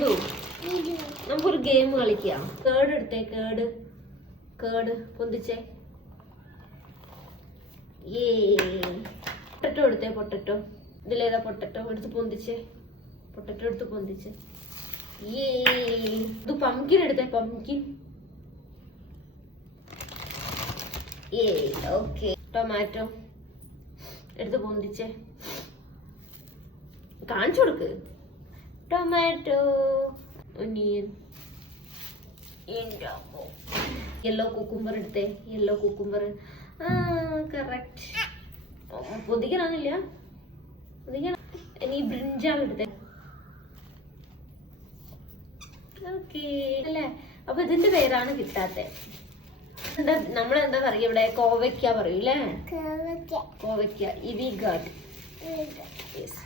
ഇതു നമുക്കൊരു ഗെയിം കളിക്കാം. കേട് എടുത്തേ, കേട് പൊന്തിച്ചേ. പൊട്ടറ്റോ എടുത്തേ, പൊട്ടറ്റോ. ഇതിലേതാ പൊട്ടറ്റോ? എടുത്ത് പൊന്തിച്ചേ. പൊട്ടറ്റോ എടുത്ത് പൊന്തിച്ചേ. ഇത് പംകിൻ എടുത്തേ, പംകിൻ. ഓക്കെ. ടൊമാറ്റോ എടുത്ത് പൊന്തിച്ചേ. കാണിച്ചു കൊടുക്ക്. Tomato, onion. യെല്ലോ കുക്കുംബർ എടുത്തേ, യെല്ലോ കുക്കുംബർ. കറക്റ്റ്. പൊതിക്കണമെന്നില്ല, പൊതിക്കണം. ഇനി ബ്രിഞ്ചാൾ എടുത്തേ. ഓക്കെ അല്ലേ? അപ്പൊ ഇതിന്റെ പേരാണ് കിട്ടാത്തെ. നമ്മളെന്താ പറയാ ഇവിടെ? കോവയ്ക്ക പറയൂല്ലേ? കോവയ്ക്ക. ഇവി ഗാഡ്. യെസ്.